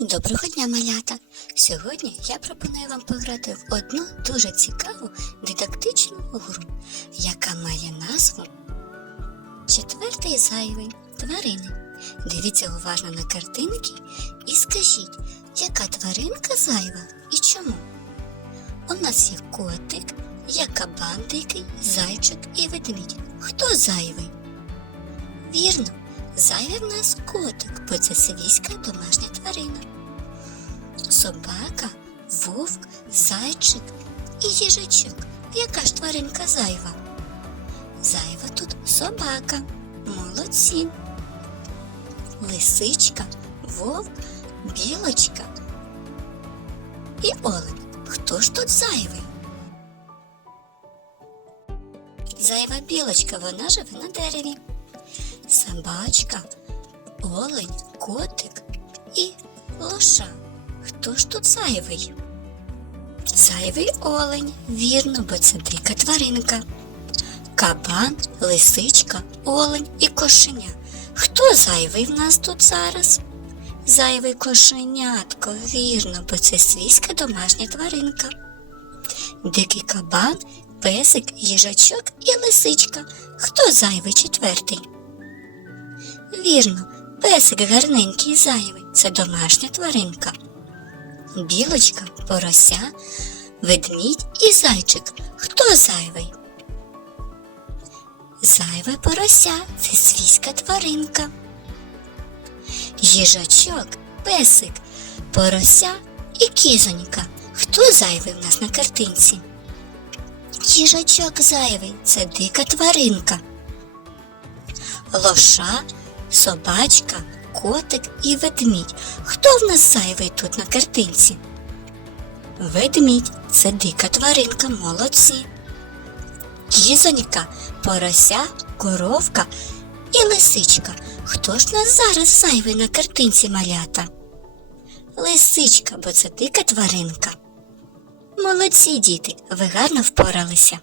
Доброго дня, малята! Сьогодні я пропоную вам пограти в одну дуже цікаву дидактичну гру, яка має назву Четвертий зайвий тварини. Дивіться уважно на картинки і скажіть, яка тваринка зайва і чому? У нас є котик, є кабан дикий, зайчик і ведмідь. Хто зайвий? Вірно, зайвий в нас котик, бо це свійська домашня тварина. Собака, вовк, зайчик і їжачок. Яка ж тваринка зайва? Зайва тут собака. Молодці. Лисичка, вовк, білочка і олень. Хто ж тут зайвий? Зайва білочка, вона живе на дереві. Собачка, олень, котик і лоша. Хто ж тут зайвий? Зайвий олень, вірно, бо це дика тваринка. Кабан, лисичка, олень і кошеня. Хто зайвий в нас тут зараз? Зайвий кошенятко, вірно, бо це свійська домашня тваринка. Дикий кабан, песик, їжачок і лисичка. Хто зайвий четвертий? Вірно, песик гарненький зайвий це домашня тваринка. Білочка, порося, ведмідь і зайчик. Хто зайвий? Зайве порося це свійська тваринка. Їжачок, песик, порося і кізонька. Хто зайвий в нас на картинці? Їжачок зайвий це дика тваринка. Лоша, собачка, котик і ведмідь. Хто в нас зайвий тут на картинці? Ведмідь це дика тваринка, молодці. Кізонька, порося, коровка і лисичка. Хто ж нас зараз зайвий на картинці малята? Лисичка, бо це дика тваринка. Молодці, діти, ви гарно впоралися.